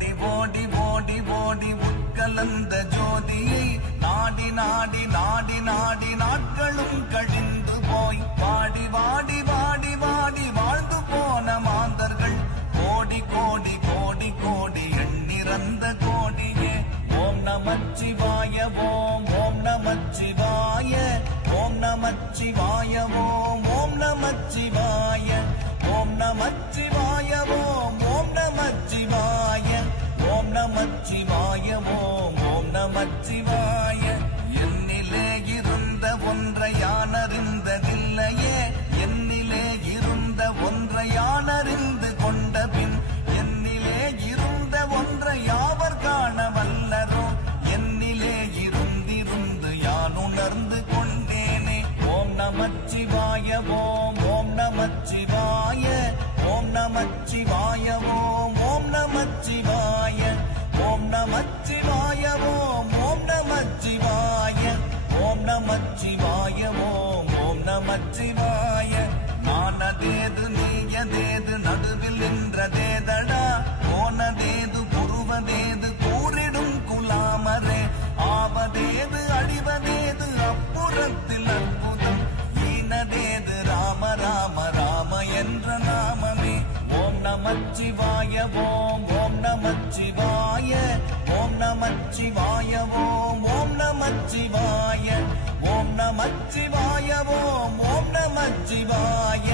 ஓடி ஓடி ஓடி ஓடி உட்கலந்த ஜோதியை நாடி நாடி நாடி நாடி நாட்களும் கழிந்து போய் வாடி வாடி வாடி வாடி வாழ்ந்து போன மாந்தர்கள் கோடி கோடி கோடி கோடி எண்ணிறந்த கோடியே ஓம் நமச்சிவாய ஓம் ஓம் நமச்சிவாய ஓம் நமச்சிவாய ஓம் ஓம் நமச்சிவாய ஓம் நமச்சிவாய ஓம் ஓம் நமச்சிவாய ஓம் நமச்சிவாய ஓம் ஓம் நமச்சிவாய என்னிலே இருந்த ஒன்றை யானறிந்ததில்லையே என்னிலே இருந்த ஒன்றை யானறிந்து கொண்ட பின் என்னிலே இருந்த ஒன்றை யாவர் காண வல்லரோ என்னிலே இருந்திருந்து யான் உணர்ந்து கொண்டேனே ஓம் நமச்சிவாய ஓம் ஓம் நமச்சிவாய ஓம் நமச்சிவாய ஓம் ஓம் நமச்சிவாய ஓம் நமச்சிவாய ஓம் ஓம் நமச்சிவாய ஓம் நமச்சிவாய ஓம் ஓம் நமச்சிவாய நானதேது நீயதேது நடுவில் நின்றதேதடா போனதேது புருவதேது கூறிடும் குலாமரே ஆவதேது அழிவதேது அப்புறத்தில் அற்புதம் ஈனதேது ராம ராம ராம என்ற நாமமே ஓம் நமச்சிவாய ஓம் ஓம் நமச்சிவாய ஓம் நமச்சிவாய ஓம் ஓம் நமச்சிவாய ஓம் நமச்சிவாய ஓம் ஓம் நமச்சிவாய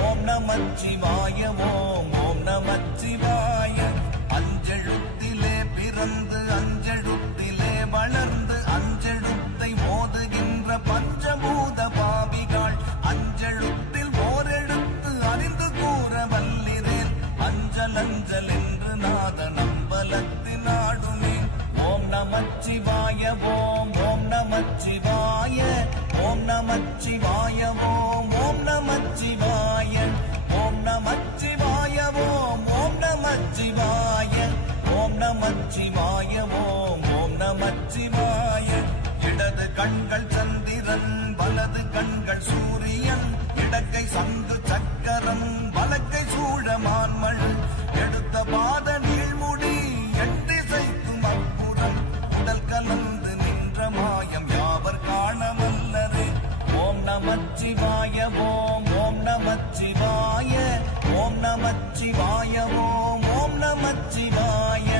ஓம் நமச்சிவாய ஓம் ஓம் நமச்சிவாய அஞ்செழுத்திலே பிறந்து அஞ்செழுத்திலே வளர்ந்து அஞ்செழுத்தை ஓதுகின்ற பஞ்சபூத பாவிகள் அஞ்செழுத்தில் ஓரெழுத்து அறிந்து கூற வல்லிரேன் அஞ்சல் அஞ்சல் என்று நாத நம்பலத்தின் ஆடுமே ஓம் நமச்சிவாய ஓம் ஓம் நமச்சிவாய ஓம் நமச்சிவாய ஓம் ஓம் நமச்சிவாய ஓம் நமச்சிவாய ஓம் ஓம் நமச்சிவாய ஓம் நமச்சிவாய ஓம் ஓம் நமச்சிவாய இடது கண்கள் சந்திரன் வலது கண்கள் சூரியன் இடக்கை சங்கு சக்கரம் வலக்கை சூழமான்மள் எடுத்த பாத நீழ்முடி எட்டிசைக்கும் அப்புறம் உடல் கலந்து நின்ற மாயம் யாவர் காணவல்லரே ஓம் நமச்சிவாய ஓம் ஓம் நமச்சிவாய ஓம் நமச்சிவாய ஓம் ஓம் நமச்சிவாய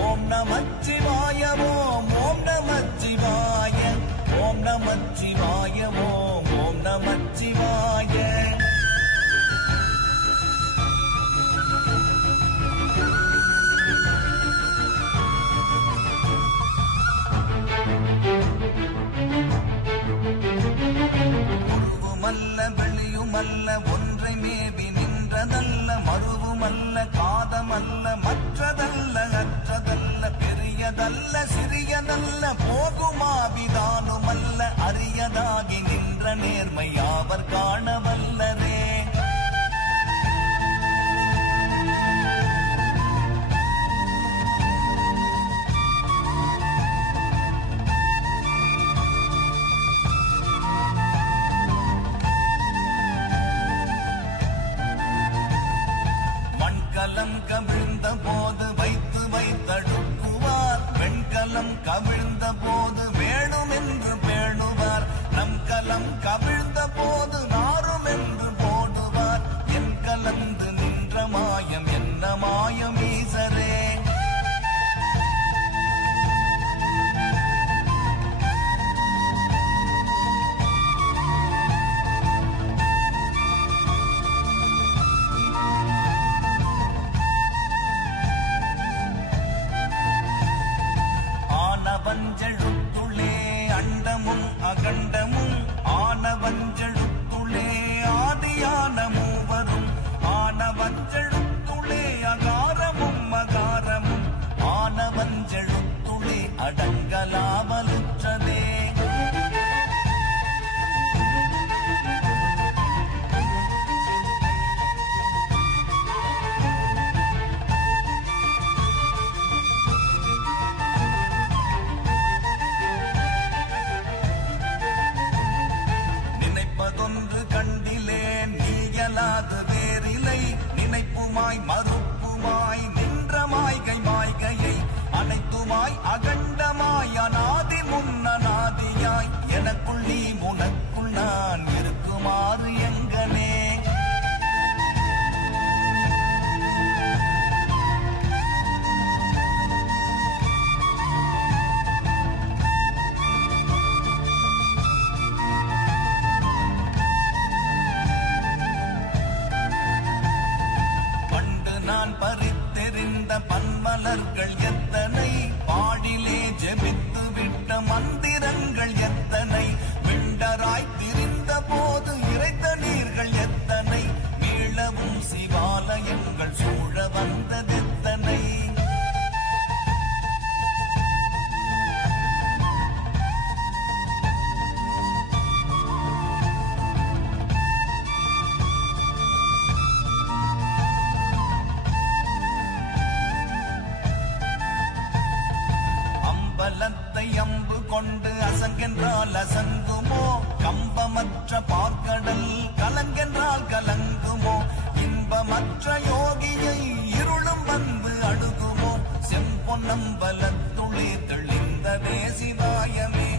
ஓம் நமச்சிவாய ஓம் ஓம் நமச்சிவாய ஓம் நமச்சிவாய ஓம் ஓம் நமச்சிவாய உருவுமல்ல வெளியுமல்ல ஒன்றை மேவி நின்றதல்ல மறுவுமல்ல காதமல்ல மற்றதல்ல அற்றதல்ல பெரியதல்ல சிறியதல்ல போகுமாவிதானுமல்ல அரியதாகி நின்ற நேர்மை யாவர் காணவல்லரே மண்கலம் கவிழ்ந்த போது வைத்து வைத்தடுக்குவார் வெண்கலம் கவிழ்ந்த போது வேணும் என்று பேணுவார் நம் கலம் கவிழ்ந்த போது நாரும் என்று போடுவார் என் கலந்து நின்ற மாயம் என்ன மாயம் ஈசரே ஆனவஞ்செழுத்துளே அண்டமும் அகண்டமும் ஆனவஞ்செழுத்துளே ஆதியான மூவரும் ஆனவஞ்செழுத்துளே அகாரமும் மகாரமும் ஆனவஞ்செழுத்துளே அடங்கலாமலுற்றதே நினைப்பது வேறில்லை நினைப்புமாய் மறுப்புமாய் நின்ற மாய்கை மாய்கை பன்மலர்கள் எத்தனை, பாடிலே ஜெபித்து விட்ட மந்திரங்கள் எத்தனை, விண்டராய் திரிந்த போது இறைத்த நீர்கள் எத்தனை, மீளவும் சிவாலயங்கள் சூழ வந்ததெத்தனை. அம்பலத்தை அம்பு கொண்டு அசங்கென்றால் அசங்குமோ, கம்பமற்ற பார்க்கடல் கலங்கென்றால் கலங்குமோ, இன்பமற்ற யோகியை இருளும் வந்து அணுகுமோ, செம்பொன்னம்பலத்துளே தெளிந்ததே சிவாயமே.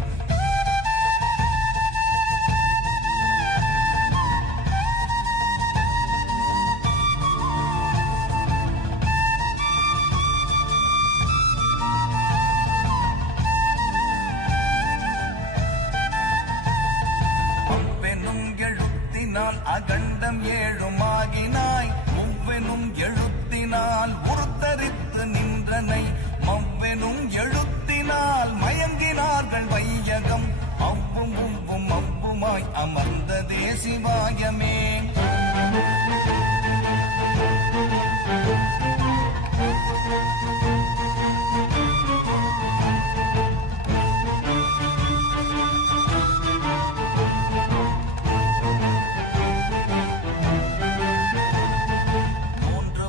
அகண்டம் ஏழுமாகினாய், முவ்வெனும் எழுத்தினால் உருத்தரித்து நின்றனை, மவ்வெனும் எழுத்தினால் மயங்கினார்கள் வையகம், அவ்வும் உவ்வும் அவ்வுமாய் அமர்ந்ததே சிவாயமே.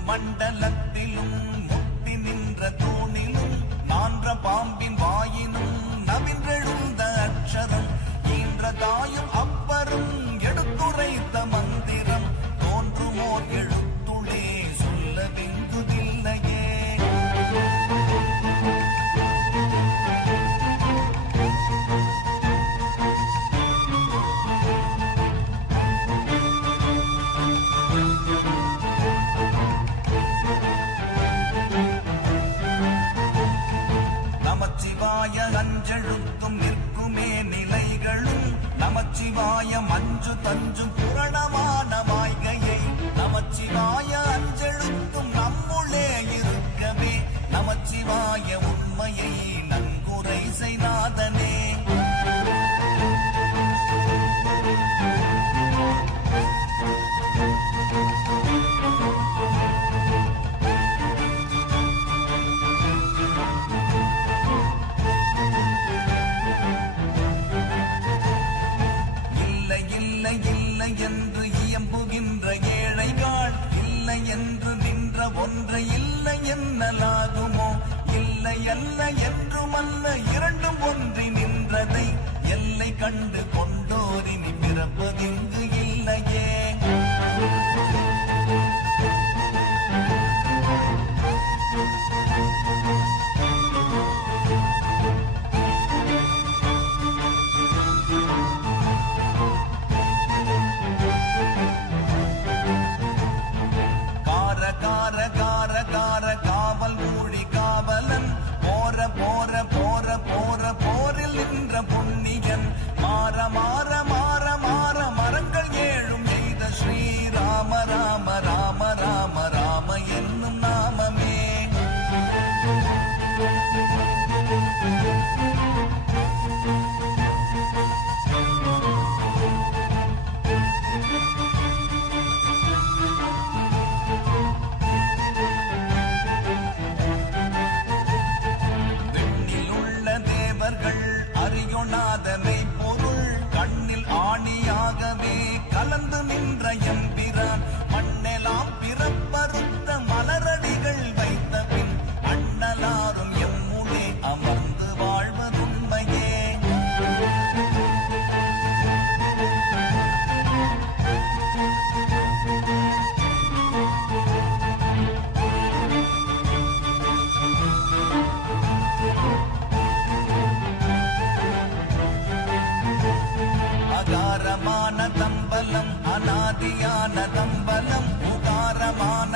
மண்டலத்திலும் முட்டி நின்ற தூணிலும் நான்ற பாம்பின் வாயினும் நவின்றெழுந்த அக்ஷரம், ஈன்ற தாயும் அப்பரும் எடுத்துரைத்த மந்திரம், தோன்றுமோர் எழுத்துளே சொல்ல வெங்குதில்லையே. நமச்சிவாய அஞ்செழுத்தும் நிற்குமே நிலைகளும், நமச்சிவாய மஞ்சு தஞ்சும் புரணமான மாய்கையை, நமச்சிவாய அஞ்செழுத்தும் நம்முளே இருக்கவே, நமச்சிவாய உண்மையை நன்குரை செய்நாதனே. இல்லை என்று இயம்புகின்ற ஏழைகள், இல்லை என்று நின்ற ஒன்றை இல்லை என்னலாகுமோ, இல்லை அல்ல என்றுமல்ல இரண்டும் ஒன்றி நின்றதை, எல்லை கண்டு கொண்டோரினி பிறப்பதிங்கு இல்லையே. காவல் ஊழி காவலன், போற போற போற போற போரில் நின்ற புண்ணியன், மாற மாற மாற மாற மரங்கள் ஏழும் எய்த ஸ்ரீராம ராம ராம ராம ராம என்னும் நாமமே. அறியொணாதனை பொருள் கண்ணில் ஆணியாகவே கலந்து நின்ற எம்பிரான், மண்ணெலாம் பிறப்பறுத்த மலரடிகள் வைத்த பின் அண்ணலாரும் எம்முளே அமர்ந்து வாழ்வதுண்மையே. அகாரமான தம்பலம் அநாதியான தம்பலம், உகாரமான